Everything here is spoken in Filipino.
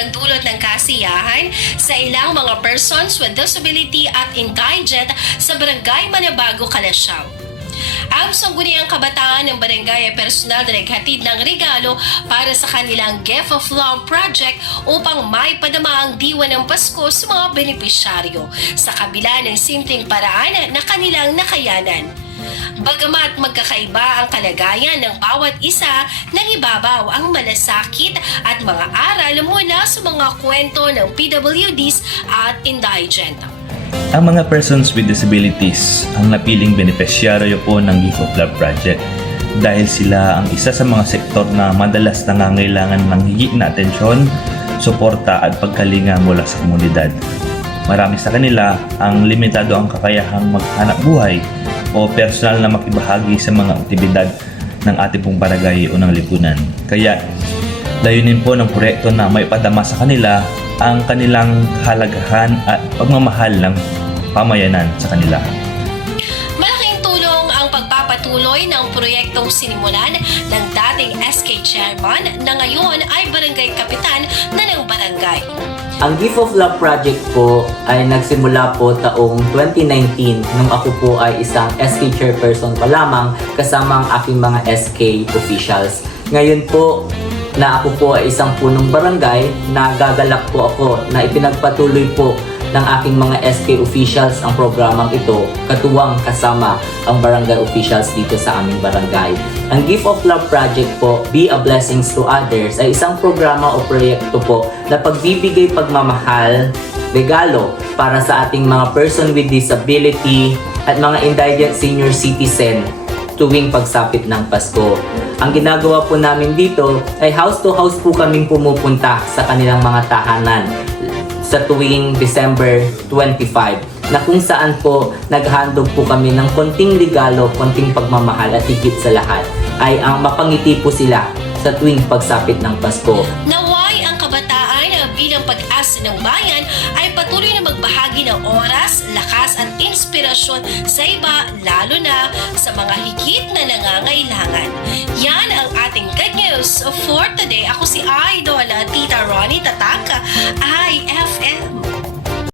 nagdulot ng kasiyahan sa ilang mga persons with disability at indigent sa Barangay Manabago, Kalasyaw. Ang sangguniang kabataan ng barangay ay personal na naghatid ng regalo para sa kanilang Gift of Love project upang maipadama ang diwa ng Pasko sa mga benepisyaryo sa kabila ng simpleng paraan na kanilang nakayanan. Bagamat magkakaiba ang kalagayan ng bawat isa, nangibabaw ang malasakit at mga aral mula sa mga kwento ng PWDs at indigent. Ang mga persons with disabilities ang napiling benepisyaryo po ng Gift of Love Project dahil sila ang isa sa mga sektor na madalas nangangailangan ng higit na atensyon, suporta at pagkalinga mula sa komunidad. Marami sa kanila ang limitado ang kakayahang maghanap buhay o personal na makibahagi sa mga aktibidad ng ating pong barangay o ng lipunan. Kaya, layunin po ng proyekto na may padama sa kanila ang kanilang halagahan at pagmamahal ng pamayanan sa kanila. Malaking tulong ang pagpapatuloy ng proyektong sinimulan ng dating SK Chairman na ngayon ay Barangay Kapitan na ng barangay. Ang Gift of Love Project po ay nagsimula po taong 2019 nung ako po ay isang SK Chairperson pa lamang kasama ang aking mga SK officials. Ngayon po na ako po ay isang punong barangay, nagagalak po ako na ipinagpatuloy po ng aking mga SK officials ang programang ito, katuwang kasama ang barangay officials dito sa aming barangay. Ang Gift of Love Project po, Be a Blessings to Others, ay isang programa o proyekto po na pagbibigay pagmamahal, regalo para sa ating mga person with disability at mga indigent senior citizen tuwing pagsapit ng Pasko. Ang ginagawa po namin dito ay house to house po kaming pumupunta sa kanilang mga tahanan sa tuwing December 25 na kung saan po naghandog po kami ng konting regalo, konting pagmamahal at higit sa lahat ay ang mapangiti po sila sa tuwing pagsapit ng Pasko. Naway ang kabataan bilang pag-asa ng bayan ay patuloy na magbahagi ng oras, lakas at inspirasyon sa iba, lalo na sa mga higit na nangangailangan. Yan ang ating good news for today. Ako si Idol Tita Ronnie Tataka, IFM.